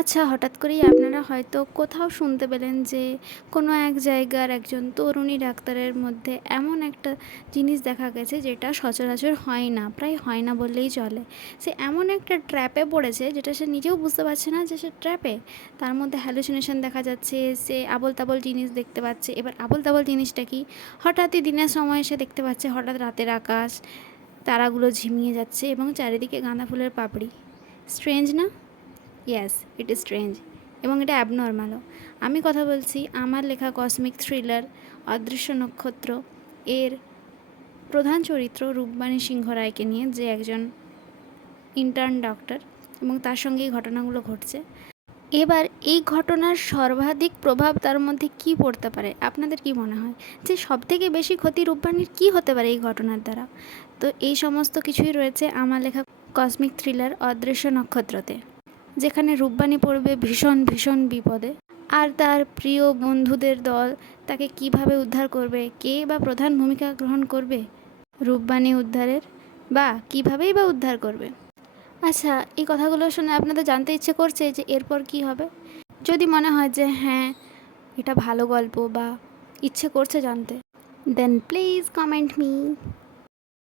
আচ্ছা, হঠাৎ করেই আপনারা হয়তো কোথাও শুনতে পেলেন যে কোনো এক জায়গার একজন তরুণী ডাক্তারের মধ্যে এমন একটা জিনিস দেখা গেছে যেটা সচরাচর হয় না, প্রায় হয় না বললেই চলে। সে এমন একটা ট্র্যাপে পড়েছে যেটা সে নিজেও বুঝতে পারছে না যে সে ট্র্যাপে। তার মধ্যে হ্যালুসিনেশন দেখা যাচ্ছে, সে আবোল তাবোল জিনিস দেখতে পাচ্ছে। এবার আবোল তাবোল জিনিসটা কি? হঠাৎই দিনের সময় সে দেখতে পাচ্ছে হঠাৎ রাতের আকাশ, তারাগুলো ঝিমিয়ে যাচ্ছে এবং চারিদিকে গাঁদা ফুলের পাপড়ি। স্ট্রেঞ্জ না? ইয়েস, ইট ইজ স্ট্রেঞ্জ এবং এটা অ্যাবনর্মালও। আমি কথা বলছি আমার লেখা কসমিক থ্রিলার অদৃশ্য নক্ষত্র এর প্রধান চরিত্র রূপবাণী সিংহ রায়কে নিয়ে, যে একজন ইন্টার্ন ডক্টর এবং তার সঙ্গে এই ঘটনাগুলো ঘটছে। এবার এই ঘটনার সর্বাধিক প্রভাব তার মধ্যে কী পড়তে পারে আপনাদের কি মনে হয়? যে সবথেকে বেশি ক্ষতি রূপবাণীর কী হতে পারে এই ঘটনার দ্বারা? তো এই সমস্ত কিছুই রয়েছে আমার লেখা কসমিক থ্রিলার অদৃশ্য নক্ষত্রতে, যেখানে রূপবাণী পড়বে ভীষণ ভীষণ বিপদে। আর তার প্রিয় বন্ধুদের দল তাকে কিভাবে উদ্ধার করবে, কে বা প্রধান ভূমিকা গ্রহণ করবে রূপবাণী উদ্ধারের, বা কীভাবেই বা উদ্ধার করবে। আচ্ছা, এই কথাগুলো শুনে আপনাদের জানতে ইচ্ছে করছে যে এরপর কি হবে? যদি মনে হয় যে হ্যাঁ, এটা ভালো গল্প বা ইচ্ছে করছে জানতে, দেন প্লিজ কমেন্ট মি।